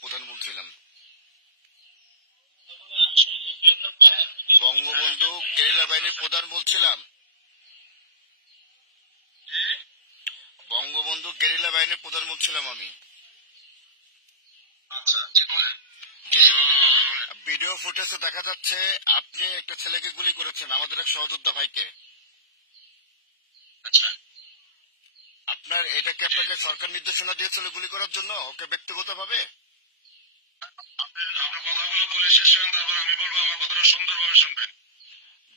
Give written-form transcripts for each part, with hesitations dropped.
বাহিনীর প্রধান বলছিলাম। বঙ্গবন্ধু গেরিলা বাহিনীর প্রধান বলছিলাম। বঙ্গবন্ধু গেরিলা বাহিনীর প্রধান বলছিলাম আমি। জি, ভিডিও ফুটেজে দেখা যাচ্ছে আপনি একটা ছেলেকে গুলি করেছেন, আমাদের এক সহযোদ্ধা ভাইকে। আপনার এটাকে আপনাকে সরকার নির্দেশনা দিয়েছিল গুলি করার জন্য ওকে ব্যক্তিগত ভাবে? আপনার কথাগুলো বলে শেষ করেন, তারপর আমি বলবো, আমার কথাটা সুন্দরভাবে শুনবেন।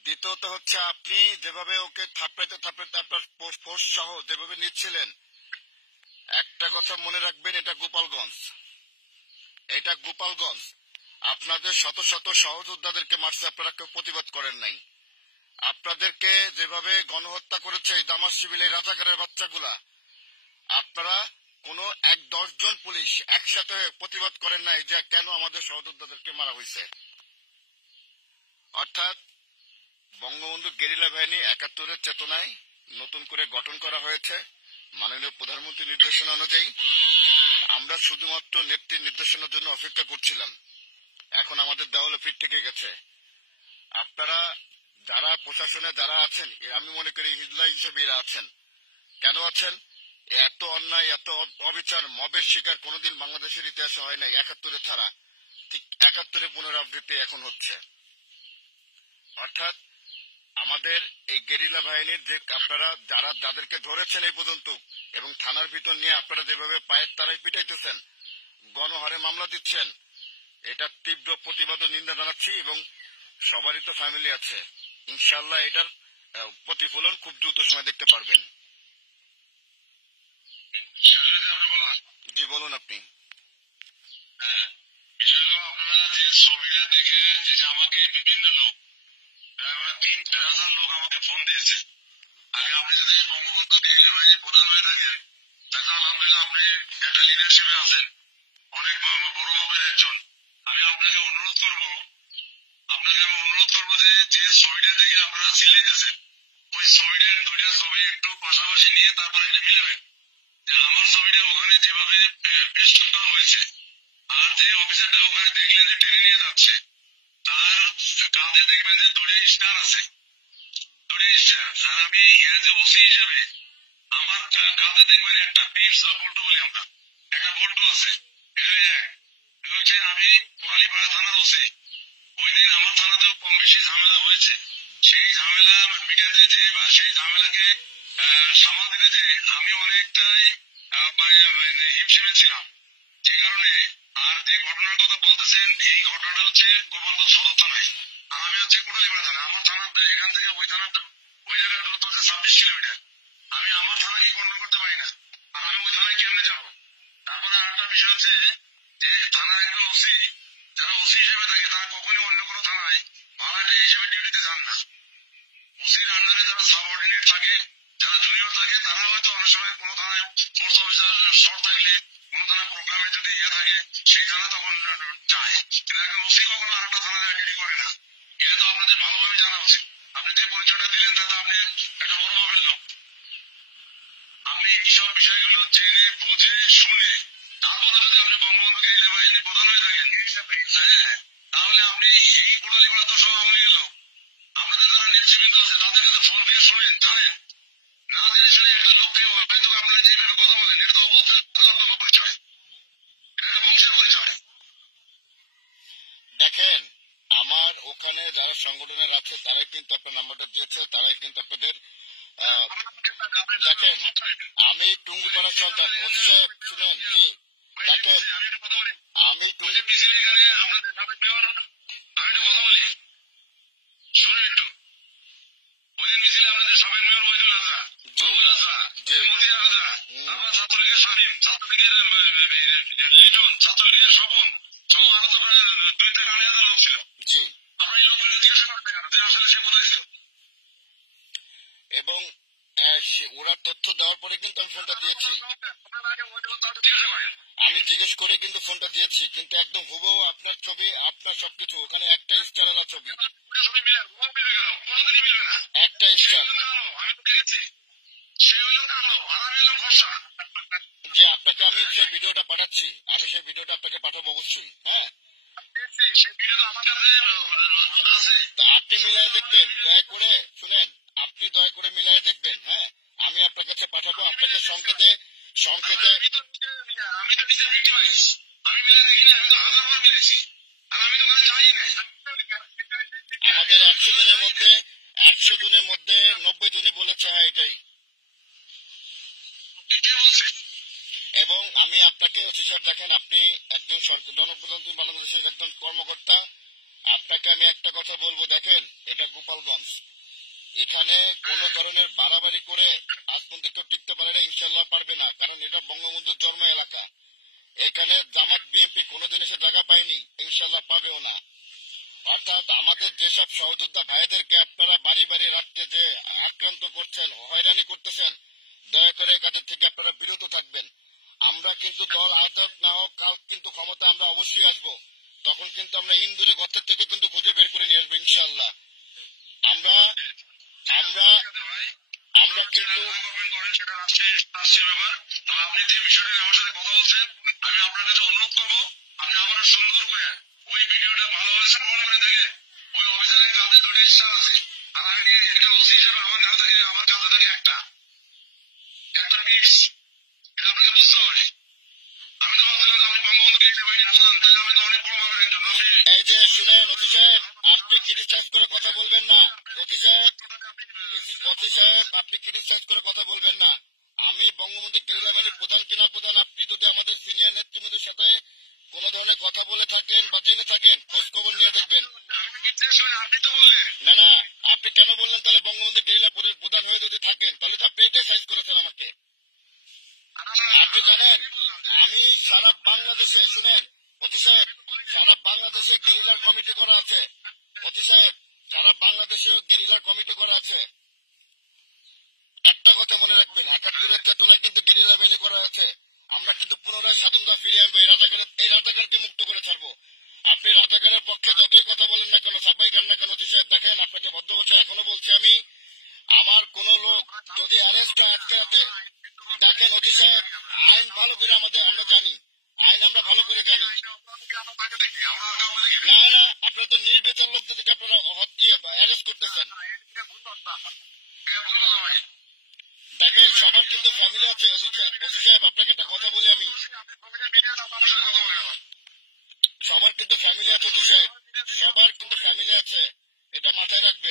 দ্বিতীয়ত হচ্ছে আপনি যেভাবে ওকে থাপড়াইতে থাপড়াইতে আপনার ফোর্স সহ যেভাবে নিচ্ছিলেন, একটা কথা মনে রাখবেন, এটা গোপালগঞ্জ। আপনাদের শত শত সহযোদ্ধাদেরকে মারছে, আপনারা কেউ প্রতিবাদ করেন নাই। আপনাদেরকে যেভাবে গণহত্যা করেছে এই দামাস শিবিরের রাজাকারের বাচ্চাগুলা, আপনারা কোন ১-১০ জন পুলিশ একসাথে প্রতিবাদ করেন নাই যে কেন আমাদের সহযোদ্ধাদেরকে মারা হয়েছে। অর্থাৎ বঙ্গবন্ধু গেরিলা বাহিনী ৭১-এর চেতনায় নতুন করে গঠন করা হয়েছে মাননীয় প্রধানমন্ত্রীর নির্দেশনা অনুযায়ী। আমরা শুধুমাত্র নেত্রীর নির্দেশনার জন্য অপেক্ষা করছিলাম। এখন আমাদের দেওয়ালে পিঠ থেকে গেছে। আপনারা যারা প্রশাসনে যারা আছেন, আমি মনে করি হিজলা হিসেবে এরা আছেন। কেন আছেন? এত অন্যায়, এত অবিচার, মবের শিকার কোনোদিন বাংলাদেশের ইতিহাসে হয় নাই ৭১-এ ছাড়া। ঠিক ৭১-এর পুনরাবৃত্তি এখন হচ্ছে। অর্থাৎ আমাদের এই গেরিলা বাহিনীর যে আপনারা যাদেরকে ধরেছেন এই পর্যন্ত এবং থানার ভিতর নিয়ে আপনারা যেভাবে পায়ের তারাই পিটাইতেছেন, গণহারে মামলা দিচ্ছেন, এটা তীব্র প্রতিবাদ ও নিন্দা জানাচ্ছি। এবং সবারই তো ফ্যামিলি আছে, ইনশাআল্লাহ এটার প্রতিফলন খুব দ্রুত সময় দেখতে পারবেন। জি বলুন আপনি। আপনারা যে ছবিটা দেখে যে আমাকে বিভিন্ন লোক, প্রায় ৩-৪ হাজার লোক আমাকে ফোন দিয়েছে। আগে আপনি যদি বঙ্গবন্ধু গেরিলা বাহিনীর প্রধান হয়ে থাকেন, তাহলে আলহামদুলিল্লাহ আপনি একটা লিডারশিপে আছেন, অনেক বড় মাপের একজন। আমি আপনাকে অনুরোধ করবো যে ছবিটা দেখে আপনারা চিল্লাইতেছেন, ওই ছবিটার ২টা ছবি একটু পাশাপাশি নিয়ে তারপর এটা মিলাবেন। যে আমার ছবিটা ওখানে যেভাবে পেশ করা হয়েছে, আর যে অফিসারটা ওখানে দেখলেন যে টেনে নিয়ে যাচ্ছে, তার কাঁধে দেখবেন যে ২টা স্টার আছে, ২টা স্টার। আর আমি এজ এ ওসি হিসেবে আমার কাঁধে দেখবেন একটা পিপস বা বল্টু বলি আমরা, একটা বল্টু আছে। এটা হচ্ছে আমি কোরালীপাড়া থানার ওসি। ওই দিন আমার থানাতেও কম বেশি ঝামেলা হয়েছে। সেই ঝামেলা মিটাতে যে বা সেই ঝামেলাকে সামাল দিতে যে আমি অনেকটাই হিমশিমে ছিলাম। যে কারণে আর যে ঘটনার কথা বলতেছেন, এই ঘটনাটা হচ্ছে গোপালগঞ্জ সদর থানায়, আর আমি হচ্ছে কোটালীপাড়া থানায়। আমার থানার এখান থেকে ওই জায়গার দূরত্ব হচ্ছে ২৬ কিলোমিটার। আমি আমার থানাকে কন্ট্রোল করতে পারি না, আর আমি ওই থানায় কেমনে যাবো? তারপরে আর একটা বিষয় হচ্ছে যে থানার একজন ওসি, যারা ওসি হিসেবে থাকে তারা কখনই অন্য কোনো থানায় ভাড়াটে হিসেবে ডিউটিতে যান না। ওসির আন্ডারে যারা সাবঅর্ডিনেট থাকে, যারা জুনিয়র থাকে, তারা হয়তো অনেক সময় কোনো থানায় ফোর্স অফিসার শর্ট থাকলে, কোনো থানায় প্রোগ্রামে যদি থাকে, সেই থানা তখন যায়। কিন্তু একজন ওসি কখনো আর একটা থানায় ডিউটি করে না। এটা তো আপনাদের ভালোভাবে জানা উচিত। আপনি যে পরিচয়টা দিলেন তাতে আপনি একটা বড় মাপের লোক। আপনি এইসব বিষয়গুলো জেনে বুঝে শুনে তারপরে যদি আপনি বঙ্গবন্ধু গেরিলা বাহিনীর প্রধান হয়ে থাকেন, তাহলে আপনি এই কোটালীপাড়া তো সব আওয়ামী লীগের লোক। আপনাদের যারা নেতৃবৃন্দ আছে তাদের কাছে ফোন দিয়ে শুনেন, জানেন না জেনে শুনে একটা লোককে হয়তো আপনারা যেভাবে কথা বলেন, এটা তো অবশ্যই পরিচয়, এটা একটা বংশের পরিচয়। দেখেন, আমার ওখানে যারা সংগঠনের আছে তারাই কিন্তু আপনার নাম্বারটা দিয়েছে, তারাই কিন্তু আপনাদের দেখেন, আমি টুঙ্গিপাড়ার সন্তান। ওসি সাহেব শুনুন, জি দেখেন, আমি টুঙ্গি এখানে আপনাদের সাবেক মেয়র, আমি একটু কথা বলি, শুনুন একটু। ওই দিন মিছিলে আপনাদের সাবেক মেয়র ওহিদুল আজরা, মতিয়া আজরা, ছাত্রলীগের শামীম, ছাত্রলীগের লিটন, ছাত্রলীগের স্বপন সহ আরো তো প্রায় ২-২.৫ হাজার লোক ছিল। আমরা এই লোকগুলো জিজ্ঞাসা করেন কেন যে আসলে সে কোথায় ছিল? এবং ওরা তথ্য দেওয়ার পরে কিন্তু আমি ফোনটা দিয়েছি, আমি জিজ্ঞেস করে কিন্তু ফোনটা দিয়েছি, কিন্তু একদম হুবহু আপনার ছবি, আপনার সবকিছু, ওখানে একটা স্টারওয়ালা ছবি, একটা স্টার। যে আপনাকে আমি সেই ভিডিওটা পাঠাচ্ছি, আমি সেই ভিডিওটা আপনাকে পাঠাবো। আছে। আপনি মিলাই দেখবেন, দয়া করে শুনেন, আপনি দয়া করে মিলাই দেখবেন। হ্যাঁ, আমি আপনার কাছে পাঠাবো, আপনাকে সংকেতে সংকেতে। আমি তো নিজে ভিক্টিমাইজ, আমি মিলাই দেখিনি, আমি তো 1000 বার মিলাইছি, আর আমি তো ওখানে যাই নাই। আমাদের 100 জনের মধ্যে 90 জনই বলেছে হ্যাঁ এটাই। কে বলছে? এবং আমি আপনাকে ওসি সাহেব দেখেন, আপনি একজন জনপ্রতিনিধি বাংলাদেশের একজন কর্মকর্তা, আপনাকে আমি একটা কথা বলবো, দেখেন এটা গোপালগঞ্জ, এখানে কোনো ধরনের বাড়াবাড়ি করে আজ পর্যন্ত কেউ টিকতে পারে না, ইনশাল্লাহ পারবে না, কারণ এটা বঙ্গবন্ধুর জন্ম এলাকা। এখানে জামাত বিএনপি কোনোদিন এসে জায়গা পায়নি, ইনশাল্লাহ পাবেও না। অর্থাৎ আমাদের যেসব সহযোদ্ধা ভাইদেরকে আপনারা বাড়ি বাড়ি রাখতে যে আক্রান্ত করছেন, হয়রানি করতেছেন, দয়া করে কাদের থেকে আপনারা বিরত থাকবেন। আমরা কিন্তু দল আজ হোক না হোক, কাল কিন্তু ক্ষমতা আমরা অবশ্যই আসবো, তখন কিন্তু আমরা ইন্দুরে গর্তের থেকে কিন্তু খুঁজে বের করে নিয়ে আসবো ইনশাল্লাহ। আমরা আমরা আমরা কিন্তু সেটা রাষ্ট্রীয় ব্যাপার। তবে আপনি যে বিষয়টা আমার সাথে কথা বলছেন, আমি আপনার কাছে অনুরোধ করবো, আপনি আবারও সুন্দর করে ওই ভিডিওটা ভালোভাবে শ্রবণ করে দেখেন। ওই অফিসারের কাছে 2টা স্টার আছে, আর আমি একটা ওসি হিসেবে আমার কাছে থাকে একটা টিপস, এটা আপনাকে বুঝতে হবে। আমি তো ভাবছিলাম যে আপনি বঙ্গবন্ধু গেরিলা বাহিনীর প্রধান, তাহলে আপনি তো অনেক বড় মাপের একজন। এই যে শুনেন ওসি সাহেব, আপনি ক্রিটিসাইজ করে কথা বলবেন না। ওসি সাহেব, আপনি ক্রিটিসাইজ করে কথা বলবেন না। আমি বঙ্গবন্ধু গেরিলা বাহিনীর প্রধান কিনা প্রধান, আপনি যদি আমাদের সিনিয়র নেতৃবৃন্দের সাথে কোনো ধরনের কথা বলে থাকেন বা জেনে থাকেন, খোঁজ খবর নিয়ে দেখবেন। আপনি তো বললেন না না, আপনি কেন বললেন তাহলে? বঙ্গবন্ধু গেরিলা প্রধান হয়ে যদি থাকেন তাহলে তো আপনি এটাই সাইজ করেছেন আমাকে। আপনি জানেন আমি সারা বাংলাদেশে, শুনেন অতি সাহেব, সারা বাংলাদেশে গেরিলার কমিটি করা আছে। অতি সাহেব, সারা বাংলাদেশে গেরিলার কমিটি করা আছে। একটা কথা মনে রাখবেন, 71-এর চেতনায় কিন্তু গেরিলা বাহিনী করা আছে। আমরা কিন্তু পুনরায় স্বাধীনতা ফিরিয়ে আনবো, এই রাজাকারকে মুক্ত করে ছাড়বো। আপনি রাজাকারের পক্ষে যতই কথা বলেন না কেন, সাফাই গান না কেন, অতি সাহেব দেখেন, আপনাকে ভদ্র বলছে, এখনো বলছি আমি, আমার কোন লোক যদি অ্যারেস্ট আজকে রাতে, দেখেন অতি সাহেব, আইন ভালো করে আমরা জানি, আইন আমরা ভালো করে জানি। না না, আপনারা তো নির্বিচার লোক যদি আপনারা অ্যারেস্ট করতেছেন। দেখেন সবার কিন্তু ফ্যামিলি আছে। ওসি সাহেব আপনাকে একটা কথা বলি আমি, সবার কিন্তু ফ্যামিলি আছে। ওসি সাহেব, সবার কিন্তু ফ্যামিলি আছে, এটা মাথায় রাখবেন।